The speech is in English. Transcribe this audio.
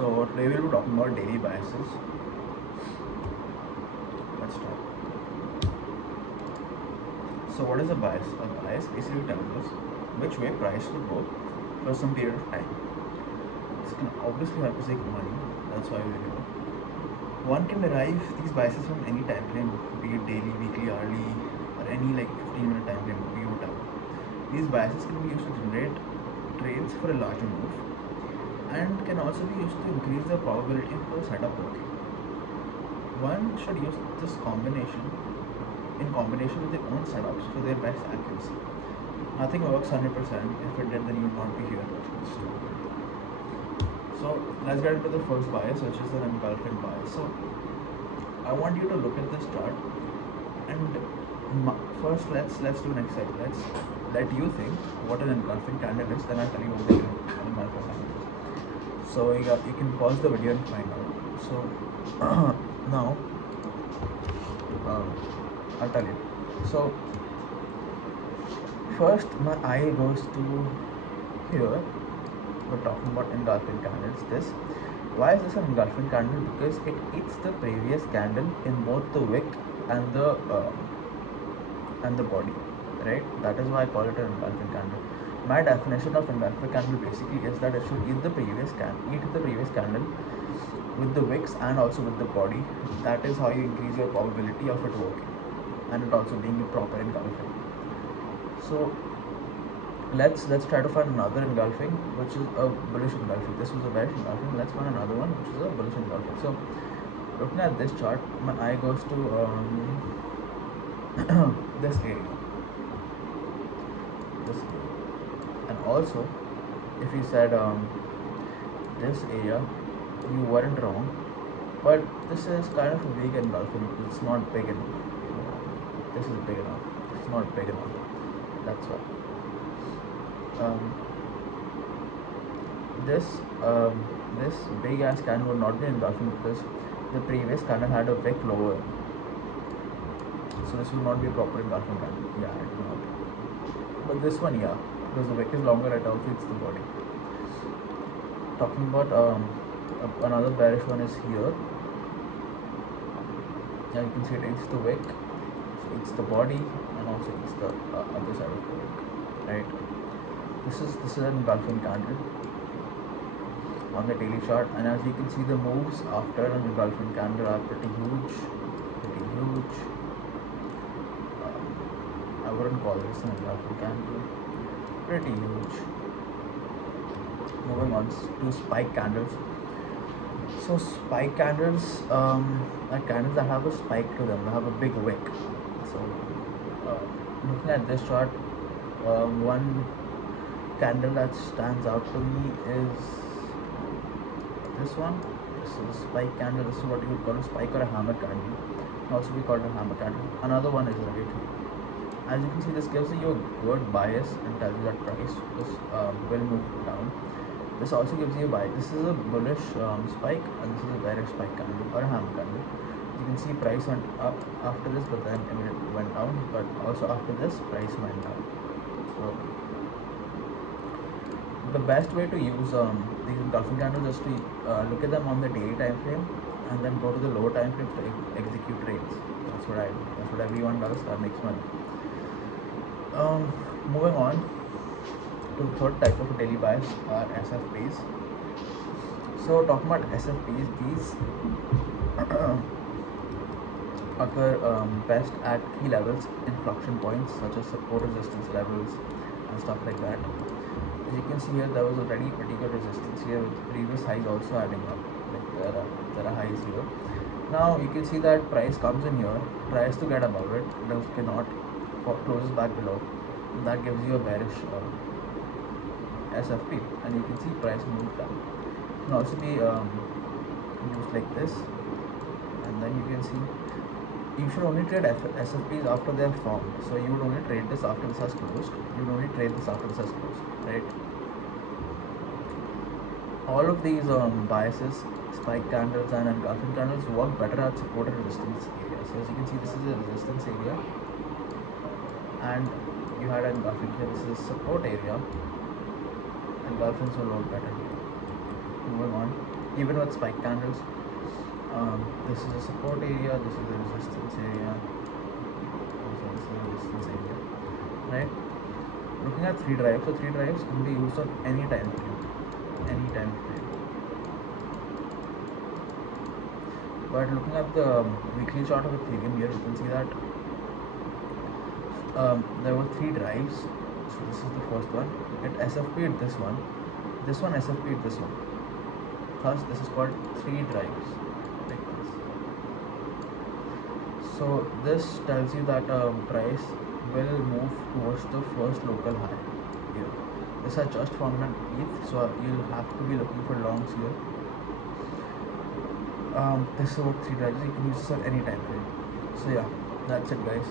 So today we'll be talking about daily biases. Let's start. So what is a bias? A bias basically tells us which way price will go for some period of time. This can obviously help us make money. That's why we're here. One can derive these biases from any time frame, be it daily, weekly, hourly, or any like 15-minute time frame, be whatever. These biases can be used to generate trades for a larger move and can also be used to increase the probability of the setup working. One should use this combination in combination with their own setups for their best accuracy. Nothing works 100%. If it did, then you would not be here watching this tutorial. So let's get into the first bias, which is an engulfing bias. So I want you to look at this chart, and first let's do an exercise. Let's let you think what an engulfing candle is. Then I'll tell you what the engulfing candle is. So you can pause the video and find out. So now I'll tell you. So first my eye goes to here. We're talking about engulfing candles. Why is this an engulfing candle? Because it eats the previous candle in both the wick and the body, right? That is why I call it an engulfing candle. My definition of engulfing candle basically is that it should eat the previous candle with the wicks and also with the body. That is how you increase your probability of it working and it also being a proper engulfing. So let's try to find another engulfing, which is a bullish engulfing. This was a bearish engulfing. Let's find another one, which is a bullish engulfing. So looking at this chart, my eye goes to this area, and also if you said this area, you weren't wrong, but this is kind of a big engulfing. It's not big enough. This is big enough. It's not big enough. That's why. This big ass candle would not be engulfing because the previous candle had a wick lower. So this will not be a proper engulfing candle. Yeah, it will not. But this one, yeah, because the wick is longer, it also hits the body. Talking about another bearish one is here. Yeah, you can see it eats the wick, so it's the body, and also it's the other side of the wick, right? This is an engulfing candle on the daily chart, and as you can see, the moves after an engulfing candle are pretty huge. I wouldn't call this an engulfing candle. Pretty huge. Moving on to spike candles. So spike candles are candles that have a spike to them. They have a big wick. So looking at this chart, one candle that stands out to me is this one. This is a spike candle. This is what you would call a spike or a hammer candle. It can also be called a hammer candle. Another one is right here. As you can see, this gives you a good bias and tells you that price will move down. This also gives you a bias. This is a bullish spike, and this is a bearish spike candle or a hammer candle. You can see price went up after this, but then it went down. But also after this, price went down. So the best way to use these engulfing candles is to look at them on the daily time frame and then go to the lower time frames to execute trades. That's what I do. That's what everyone does. That makes money. Moving on to the third type of daily bias are SFPs. So talking about SFPs, these occur best at key levels, inflection points such as support resistance levels and stuff like that. As you can see here, there was already pretty good resistance here with previous highs also adding up. Like there are highs here. Now you can see that price comes in here, tries to get above it, cannot, closes back below. That gives you a bearish SFP, and you can see price move down. It can also be used like this, and then you can see you should only trade SFPs after they are formed. So you would only trade this after this has closed. You would only trade this after this has closed, right? All of these biases, spike candles and engulfing candles, work better at support and resistance areas. So as you can see, this is a resistance area, and you had an engulfing here. This is a support area. Engulfings will work better here. Moving on, even with spike candles. This is a support area, this is a resistance area, also this is a resistance area, right? Looking at 3 drives, so 3 drives can be used on any time frame, any time frame. But looking at the weekly chart of Ethereum here, you can see that there were 3 drives. So this is the first one. It SFP'd this one SFP'd this one. Thus this is called 3 drives, like this. So this tells you that price will move towards the first local high here. This has just formed an ETH, so you'll have to be looking for longs here. This is about 3 drives. You can use this on any time frame. So yeah, that's it guys.